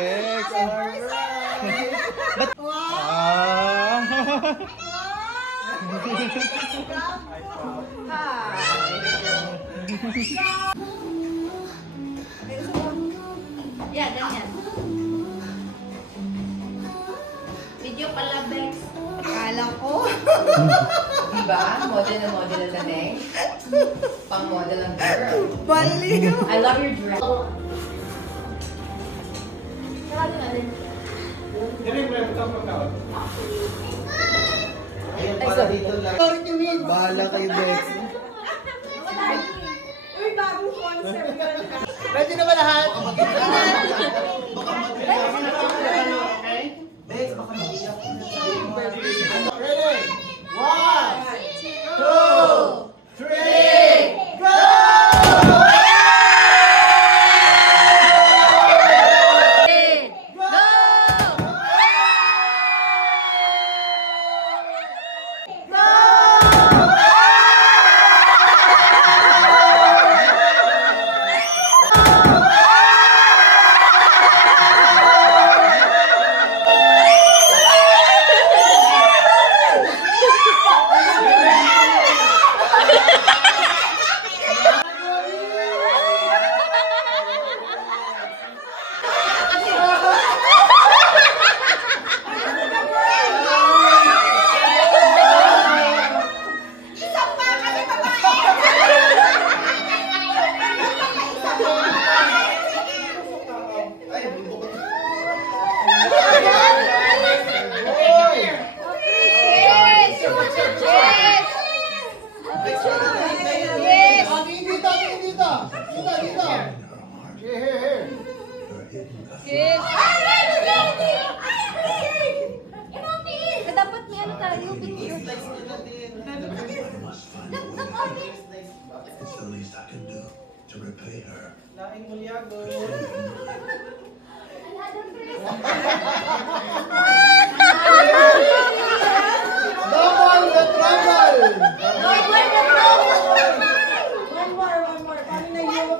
Bex. Alright. But, Yeah, ganyan. Video pala, Bex. Akala ko. Diba? Model na model na next. Pang model ang girl. Baliw. I love your dress. ayun para dito lang. Sorry to win. Bahala kayo, Bex. Uy, bagong concept. Ready na ba lahat? Bex, baka mag-iyak. Ready? 1, 2, 3, go! Dapat may ano tayo, picture. It's the least I can do to repay her. Laing mulyago. Double the trouble! One more. Paano na yung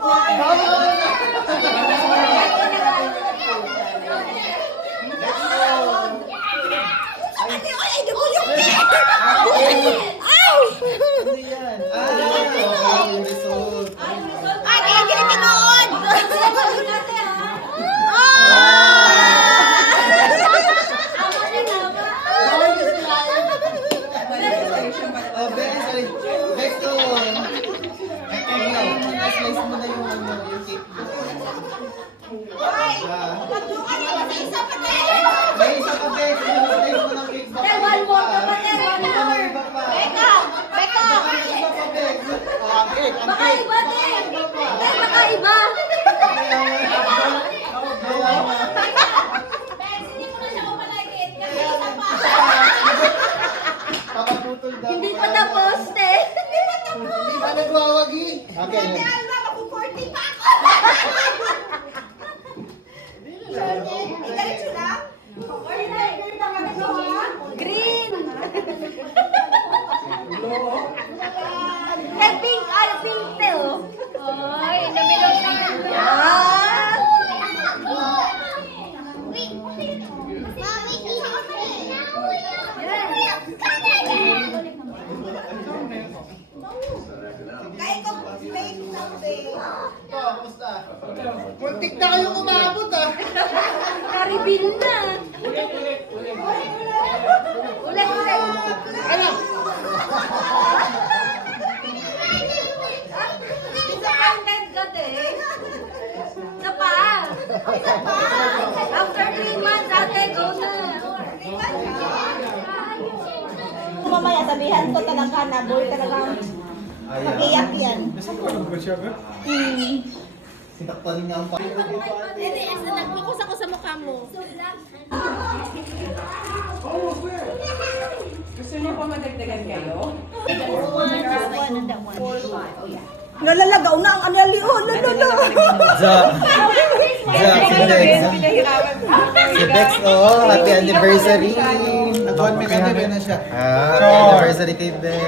Ano yan? Okay, yung result. Ay, kaya hindi tinood! Oh, Bex, sorry. Bex, to. Slice mo na yung ano, yung cake mo. May isa pa, Bex. Slice mo ng cake. Baka One may more, iba pa. kapatid, one Baka more. may iba pa. Beka! Baka may iba pa, Bex. Ang cake, ang Baka cake. iba din! Baka iba! Hindi mo na siya kupalagin kasi isa pa. Papaputol daw. Hindi pa tapos, te. Hindi ba nagwawagi? Okay. Green! Eh, pink! Ay, pink te, oh. Ay, nabilog na. Ah! Kamusta? Muntik na kayong umabot ah. Naribil na. Ulit. Ano? Disappointed ka, te. Isa pa. After 3 months, ate, go na. Mamaya sabihan ko talaga na boy talaga mag-iyak yan. Sinaktan niya ang pa. Hindi, nag-focus ako sa mukha mo. Gusto niyo po madagdagan kayo? Nalalagaw na ang anali. Oh, lalo. Si Bex. Si Bex, oh. Happy anniversary. Nag-1 week anniversary na siya. Happy anniversary kay Bex.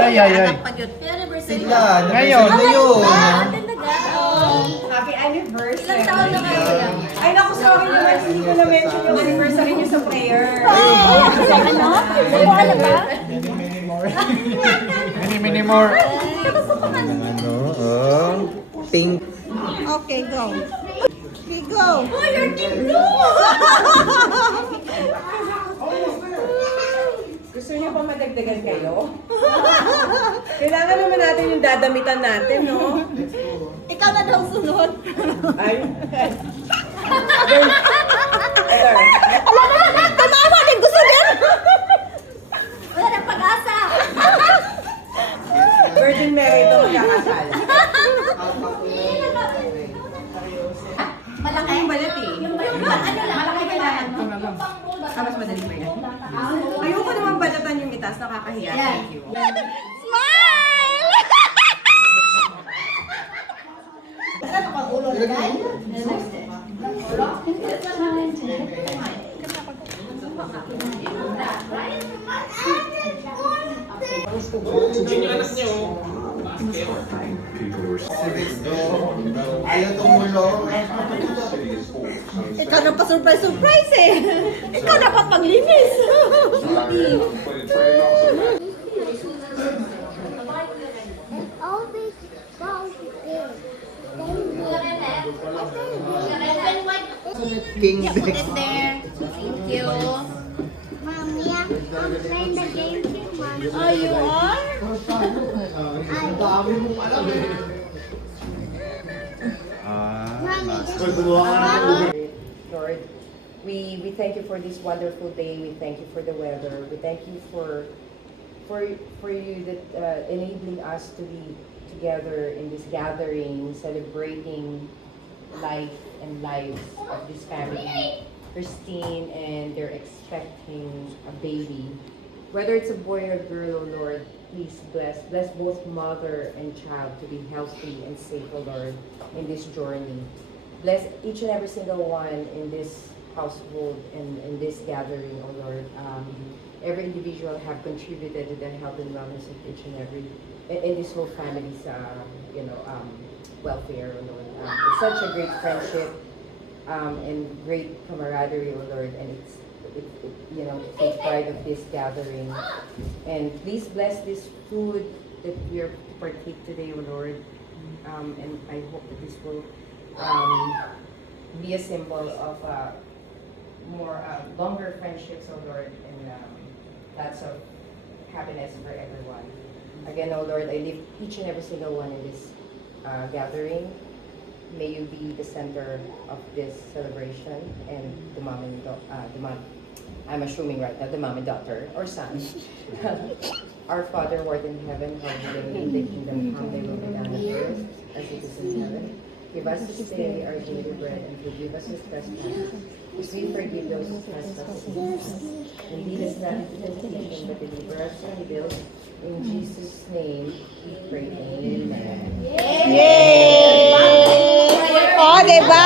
Ay. Sila, anniversary na yun. Happy anniversary! Ilang taon na kayo? Ay, naku, sorry mo na-mention yung anniversary niyo sa prayer. Ano? Wala ba? Many more. Ano? Oh. Pink. Okay, go. Okay, go. Oh, your team blue! Gusto niyo pa madagdagan kayo? Kailangan naman natin yung dadamitan natin, no? Ikaw na daw sunod. Ay. Tama din gusto din. Wala nang pag-asa. Virgin Mary ito magkakasal. Malaki. Yung balat eh. Yung ano lang, malaki kailangan mo. Mas madali ba yan? Ayoko naman balatan yung itaas, nakakahiya. Yan. Thank you. Smile! Ayaw tumulong. Ikaw na pa-surprise eh. Ikaw na pa paglinis. Always goes big. King Put Dex. it there. Thank you. Mommy, I'm playing the game too, Mommy. Oh, you are? Lord, we thank you for this wonderful day. We thank you for the weather. We thank you for you that enabling us to be together in this gathering, celebrating life and lives of this family. Christine, and they're expecting a baby. Whether it's a boy or a girl, oh Lord, please bless both mother and child to be healthy and safe, oh Lord, in this journey. Bless each and every single one in this household and in this gathering, oh Lord. Every individual have contributed to the health and wellness of each and every, in this whole family's, welfare, oh Lord. It's such a great friendship and great camaraderie, oh Lord, and to take pride of this gathering. And please bless this food that we are to partake today, oh Lord. And I hope that this will be a symbol of more longer friendships, oh Lord, and lots of happiness for everyone. Again, oh Lord, I lift each and every single one in this gathering. May you be the center of this celebration, and the mom and I'm assuming right now, the mom and daughter or son. Our Father who art in heaven, hallowed be thy kingdom come, thy will be done on earth as it is in heaven. Give us this day our daily bread, and forgive us our trespasses, as we forgive those who trespass against us. And lead us not into temptation, but deliver us from evil. In Jesus' name we pray. Amen. Yay! Oh, diba?